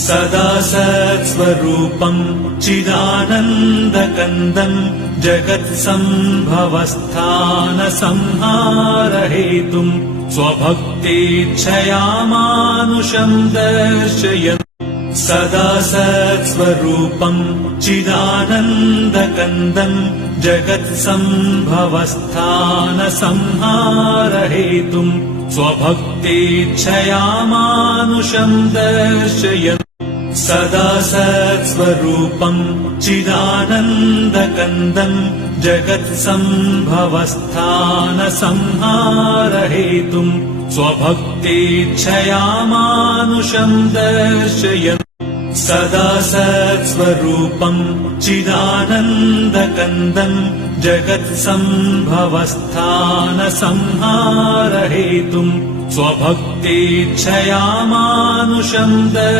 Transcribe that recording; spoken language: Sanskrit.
सदा सत्स्वरूपम् चिदानन्दकन्दम् जगत्सम्भवस्थानसंहारहेतुम् स्वभक्तेच्छया मानुषम् दर्शयन् सदा सत्स्वरूपम् चिदानन्दकन्दम् जगत्सम्भवस्थानसंहारहेतुम् स्वभक्तेच्छया मानुषम् दर्शयन् सदा सत्स्वरूपम् चिदानन्दकन्दम् जगत्सम्भवस्थानसंहारहेतुम् स्वभक्तेच्छया मानुषम् दर्शयन् सदा सत्स्वरूपम् चिदानन्दकन्दम् जगत्सम्भवस्थानसंहारहेतुम् स्वभक्तेच्छया मानुषम्